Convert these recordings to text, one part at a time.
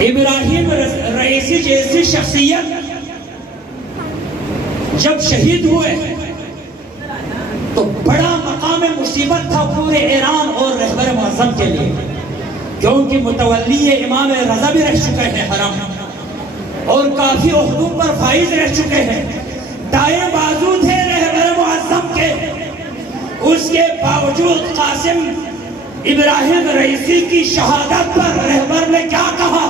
Ebrahim Raisi جیسی شخصیت جب شہید ہوئے تو بڑا مقام مصیبت تھا پورے ایران اور رہبر معظم کے لیے، کیونکہ متولی امام رضا بھی رہ چکے ہیں حرم، اور کافی عہدوں پر فائز رہ چکے ہیں، دائیں بازو تھے رہبر معظم کے۔ اس کے باوجود قاسم ابراہیم رئیسی کی شہادت پر رہبر نے کیا کہا؟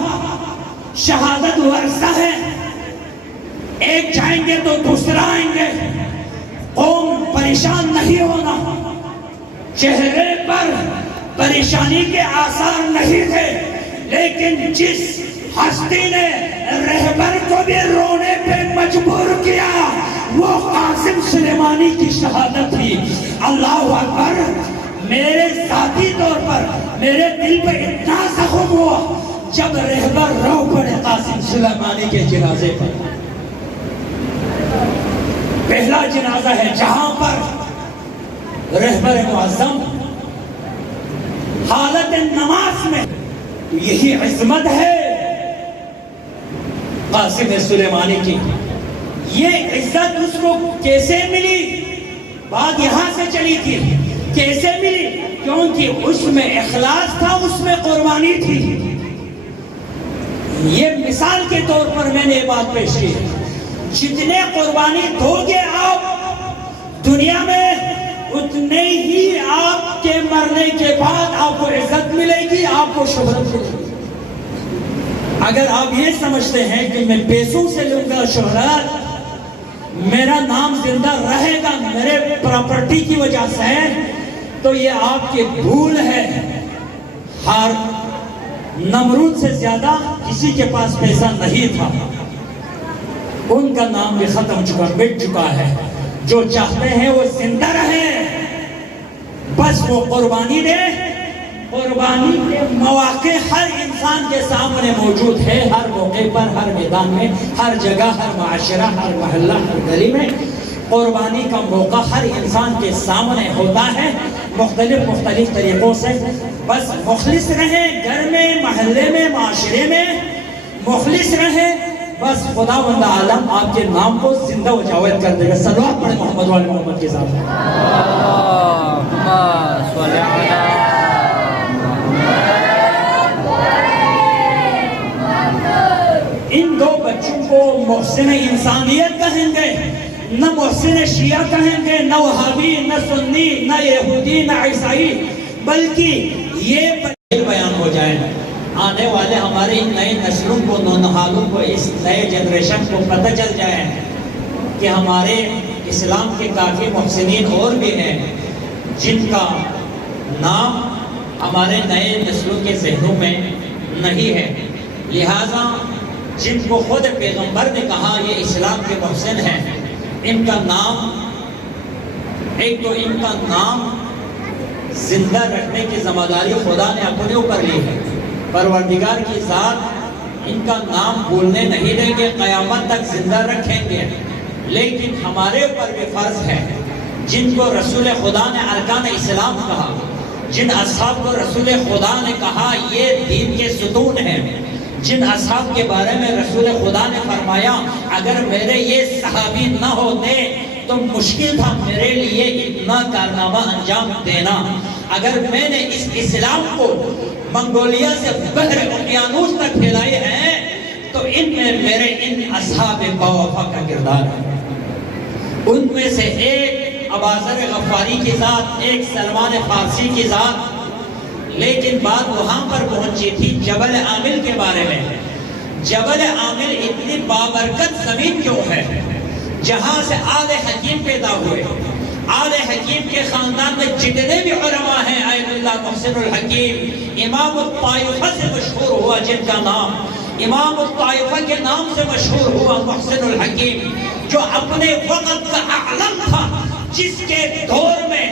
شہادت ورثہ ہے، ایک جائیں گے تو دوسرا آئیں گے، قوم پریشان نہیں ہونا۔ چہرے پر پریشانی کے آثار نہیں تھے، لیکن جس ہستی نے رہبر کو بھی رونے پہ مجبور کیا وہ قاسم سلیمانی کی شہادت تھی۔ اللہ اکبر! میرے ذاتی طور پر میرے دل پہ اتنا زخم ہوا جب رہبر رو پڑے قاسم سلیمانی کے جنازے پر۔ پہلا جنازہ ہے جہاں پر رہبر معظم حالت نماز میں، یہی عظمت ہے قاسم سلیمانی کی۔ یہ عزت اس کو کیسے ملی؟ بات یہاں سے چلی تھی، کیسے ملی؟ کیونکہ اس میں اخلاص تھا، اس میں قربانی تھی۔ یہ مثال کے طور پر میں نے یہ بات پیش کی، جتنے قربانی دو گے آپ دنیا میں، اتنے ہی آپ کے مرنے کے بعد آپ کو عزت ملے گی، آپ کو شہرت ملے گی۔ اگر آپ یہ سمجھتے ہیں کہ میں پیسوں سے لوں گا شہرت، میرا نام زندہ رہے گا میرے پراپرٹی کی وجہ سے، تو یہ آپ کی بھول ہے۔ ہر نمرود سے زیادہ کسی کے پاس پیسہ نہیں تھا، ان کا نام بھی ختم مٹ چکا ہے۔ جو چاہتے ہیں وہ زندہ رہے، بس وہ قربانی دے۔ قربانی کے مواقع ہر انسان کے سامنے موجود ہے، ہر موقع پر، ہر میدان میں، ہر جگہ، ہر معاشرہ، ہر محلہ، ہر گلی میں قربانی کا موقع ہر انسان کے سامنے ہوتا ہے، مختلف طریقوں سے۔ بس مخلص رہیں، گھر میں، محلے میں، معاشرے میں مخلص رہیں، بس خداوند عالم آپ کے نام کو زندہ و جاوید کر دے گا۔ صلوات پڑھیں محمد والے محمد کے ساتھ۔ ان دو بچوں کو محسن انسانیت کہیں گے، نہ محسن شیعہ کہیں گے، نہ وہابی، نہ سنی، نہ یہودی، نہ عیسائی، بلکہ یہ بیان ہو جائے۔ آنے والے ہماری نئی نسلوں کو، نونہالوں کو، اس نئے جنریشن کو پتہ چل جائے کہ ہمارے اسلام کے کافی محسنین اور بھی ہیں جن کا نام ہمارے نئے نسلوں کے ذہنوں میں نہیں ہے۔ لہٰذا جن کو خود پیغمبر نے کہا یہ اسلام کے محسن ہیں، ان کا نام، ایک تو ان کا نام زندہ رکھنے کی ذمہ داری خدا نے اپنے اوپر لی ہے۔ پروردگار کی ذات ان کا نام بھولنے نہیں دیں گے، قیامت تک زندہ رکھیں گے۔ لیکن ہمارے اوپر بھی فرض ہے، جن کو رسول خدا نے ارکان اسلام کہا، جن اصحاب کو رسول خدا نے کہا یہ دین کے ستون ہیں، جن اصحاب کے بارے میں رسول خدا نے فرمایا اگر میرے یہ صحابی نہ ہوتے تو مشکل تھا میرے لیے اتنا کارنامہ انجام دینا۔ اگر میں نے اس اسلام کو منگولیا سے بحر اقیانوس تک پھیلائے ہیں تو ان میں میرے ان اصحاب باوفا کا کردار ہے۔ ان میں سے ایک اباذر غفاری کی ذات، ایک سلمان فارسی کی ذات، لیکن بات وہاں پر پہنچی تھی جبل عامل کے بارے میں۔ جبل عامل اتنی بابرکت زمین کیوں ہے؟ جہاں سے آل حکیم پیدا ہوئے۔ آل حکیم کے خاندان میں جتنے بھی علماء ہیں، آیت اللہ محسن الحکیم امام الطائفہ سے مشہور ہوا، جن کا نام امام الطائفہ کے نام سے مشہور ہوا، محسن الحکیم، جو اپنے وقت کا عالم تھا، جس کے دور میں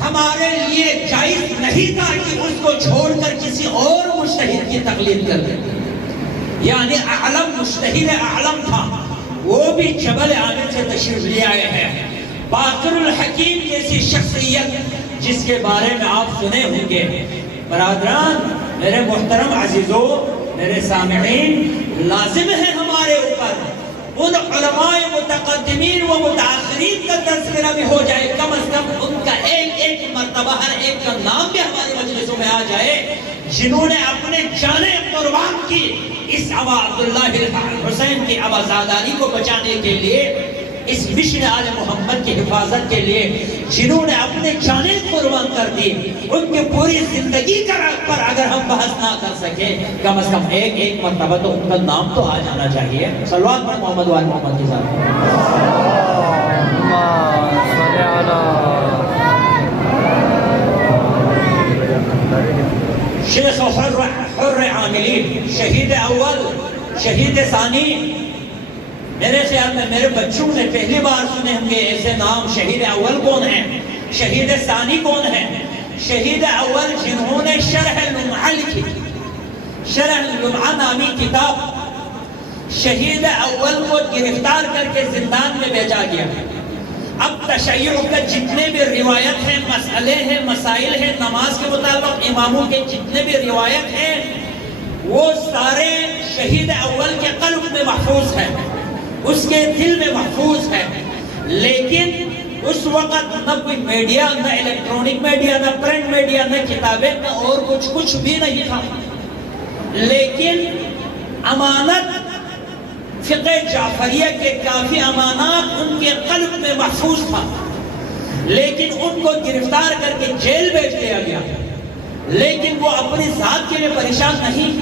ہمارے لیے جائز نہیں تھا کہ اس کو چھوڑ کر کسی اور مجتہد کی تقلید کر دیں۔ یعنی اعلم مجتہد اعلم تھا، وہ بھی جبل عامل سے تشریف لے آئے ہیں۔ باقر الحکیم جیسی شخصیت جس کے بارے میں آپ سنے ہوں گے۔ برادران، میرے محترم عزیزو، میرے سامعین لازم ہے ہمارے اوپر ان علماء متقدمین و متاخرین کا تذکرہ بھی ہو جائے، کم از کم ان کا ایک مرتبہ ہر ایک کا نام بھی ہمارے مجلسوں میں آ جائے، جنہوں نے اپنے جانیں قربان کی اس ابا عبداللہ حسین کی آبازاداری کو بچانے کے لیے، اس مشن آل محمد کی حفاظت کے لیے جنہوں نے اپنے جانیں قربان کر دی، ان کی پوری زندگی پر اگر ہم بحث نہ کر سکے، کم از کم ایک مرتبہ تو ان کا نام تو آ جانا چاہیے۔ صلوات پر محمد و آل محمد کی ذات۔ شیخ حر عاملی، شہید اول، شہید ثانی، میرے خیال میں میرے بچوں نے پہلی بار سنے ہوں گے ایسے نام۔ شہید اول کون ہے؟ شہید ثانی کون ہے؟ شہید اول جنہوں نے شرح لمعہ لکھی، شرح لمعہ نامی کتاب، شہید اول کو گرفتار کر کے زندان میں بھیجا گیا۔ اب تشیع کا جتنے بھی روایت ہیں، مسئلے ہیں، مسائل ہیں، نماز کے مطابق اماموں کے جتنے بھی روایت ہیں، وہ سارے شہید اول کے قلب میں محفوظ ہیں، اس کے دل میں محفوظ ہے۔ لیکن اس وقت نہ کوئی میڈیا، نہ الیکٹرونک میڈیا، نہ پرنٹ میڈیا، نہ کتابیں، نہ اور کچھ بھی نہیں تھا، لیکن امانت فقہ جعفریہ کے کافی امانات ان کے قلب میں محفوظ تھا، لیکن ان کو گرفتار کر کے جیل بھیج دیا گیا۔ لیکن وہ اپنی ذات کے لیے پریشان نہیں،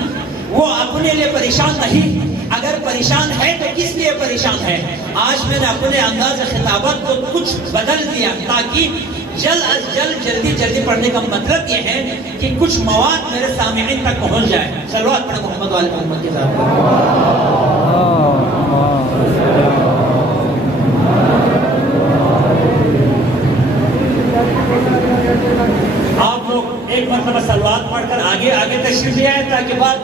وہ اپنے لیے پریشان نہیں۔ اگر پریشان ہے تو کس لیے پریشان ہے؟ آج میں نے اپنے انداز خطابت کو کچھ بدل دیا تاکہ جلدی پڑھنے کا مطلب یہ ہے کہ کچھ مواد میرے سامعین تک پہنچ جائے۔ صلوات پڑھیں محمد و آل محمد کے ساتھ۔ آپ لوگ ایک مرتبہ صلوات پڑھ کر آگے تشریف لے آئے تاکہ بات